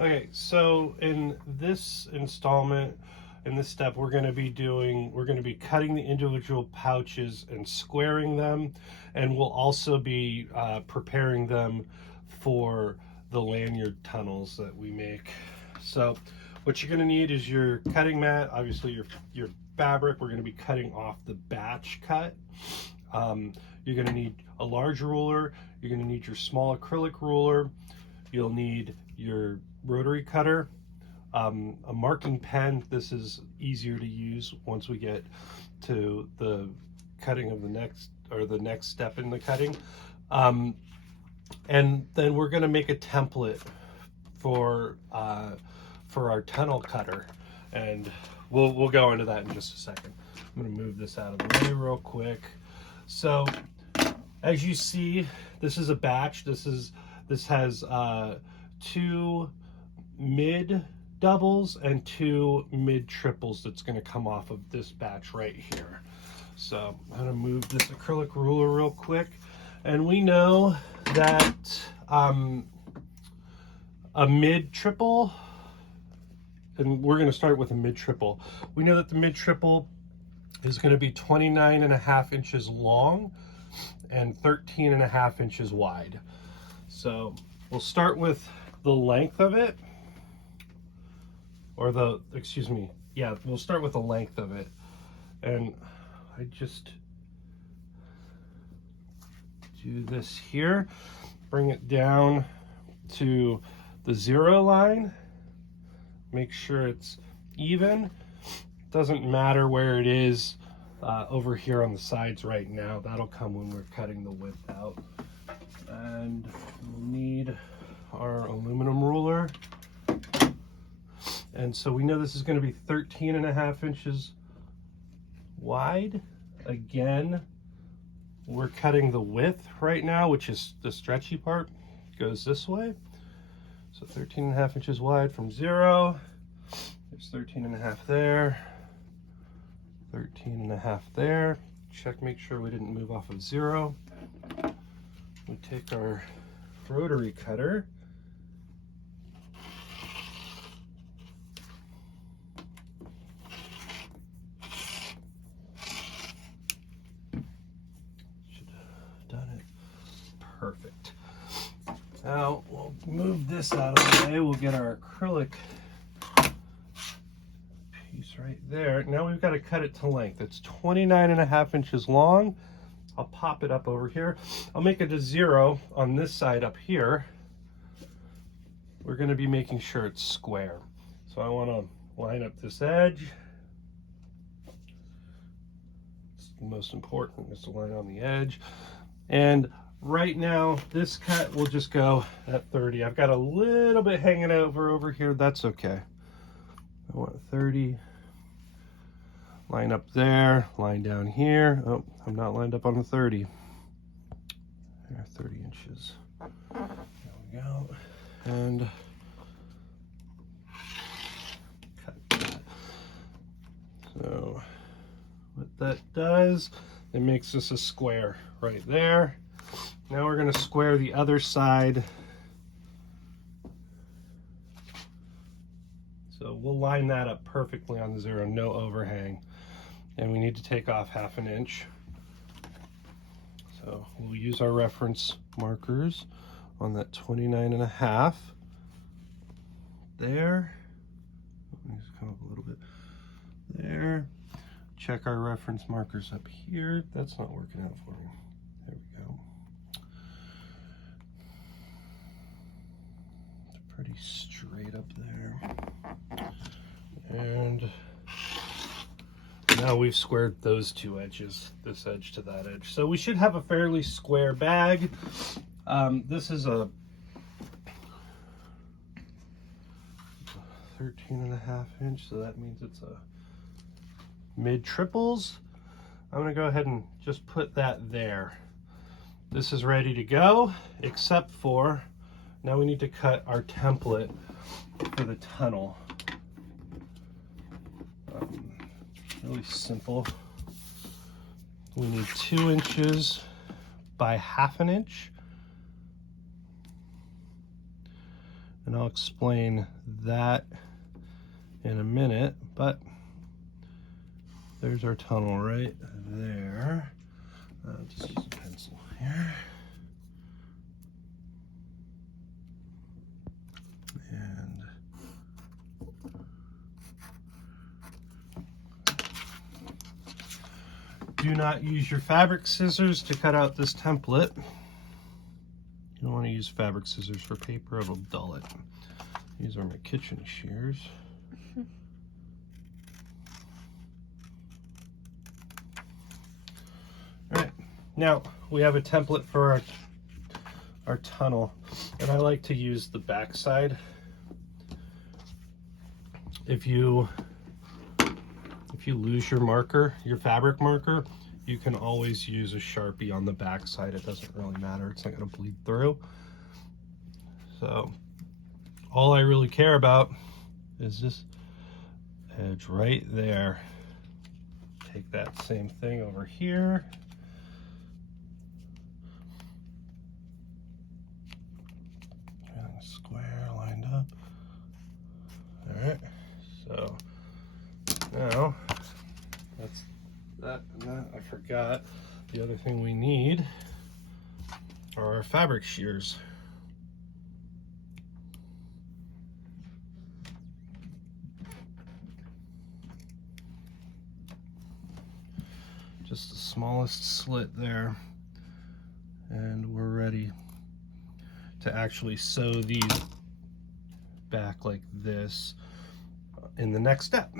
Okay, so in this installment, in this step, we're going to be cutting the individual pouches and squaring them, and we'll also be preparing them for the lanyard tunnels that we make. So what you're going to need is your cutting mat, obviously your fabric. We're going to be cutting off the batch cut. You're going to need a large ruler. You're going to need your small acrylic ruler. You'll need your rotary cutter, a marking pen. This is easier to use once we get to the cutting of the next step in the cutting. And then we're going to make a template for our tunnel cutter, and we'll go into that in just a second. I'm going to move this out of the way real quick. So as you see, this is a batch. This has 2 mid doubles and 2 mid triples that's going to come off of this batch right here. So I'm going to move this acrylic ruler real quick, and we know that a mid triple, and we're going to start with a mid triple. We know that the mid triple is going to be 29.5 inches long and 13.5 inches wide. So we'll start with the length of it, or we'll start with the length of it. And I just do this here, bring it down to the 0 line, make sure it's even. Doesn't matter where it is over here on the sides right now. That'll come when we're cutting the width out. And we'll need our aluminum ruler. And so we know this is going to be 13.5 inches wide. Again, we're cutting the width right now, which is the stretchy part, goes this way. So 13.5 inches wide from 0. There's 13.5 there, 13.5 there. Check, make sure we didn't move off of 0. We take our rotary cutter, should have done it perfect. Now we'll move this out of the way. We'll get our acrylic piece right there. Now we've got to cut it to length. It's 29.5 inches long. I'll pop it up over here. I'll make it a 0 on this side up here. We're going to be making sure it's square. So I want to line up this edge. It's the most important, is to line on the edge. And right now, this cut will just go at 30. I've got a little bit hanging over here. That's okay. I want 30. Line up there, line down here. Oh, I'm not lined up on the 30. There, 30 inches. There we go. And cut that. So what that does, it makes this a square right there. Now we're going to square the other side. So we'll line that up perfectly on the 0, no overhang. And we need to take off 1/2 inch. So we'll use our reference markers on that 29.5 there. Let me just come up a little bit there. Check our reference markers up here. That's not working out for me. There we go. It's pretty straight up there. And now we've squared those 2 edges, this edge to that edge. So we should have a fairly square bag. This is a 13.5 inch, so that means it's a mid triples. I'm gonna go ahead and just put that there. This is ready to go, except for now we need to cut our template for the tunnel. Really simple. We need 2 inches by 1/2 inch. And I'll explain that in a minute, but there's our tunnel right there. Just use a pencil here. And do not use your fabric scissors to cut out this template. You don't want to use fabric scissors for paper, it'll dull it. These are my kitchen shears. All right, now we have a template for our tunnel, and I like to use the back side. If you lose your marker, your fabric marker, you can always use a Sharpie on the back side. It doesn't really matter. It's not going to bleed through. So all I really care about is this edge right there. Take that same thing over here. Square lined up. All right. So now that's that and that. I forgot the other thing we need are our fabric shears. Just the smallest slit there, and we're ready to actually sew these back like this in the next step.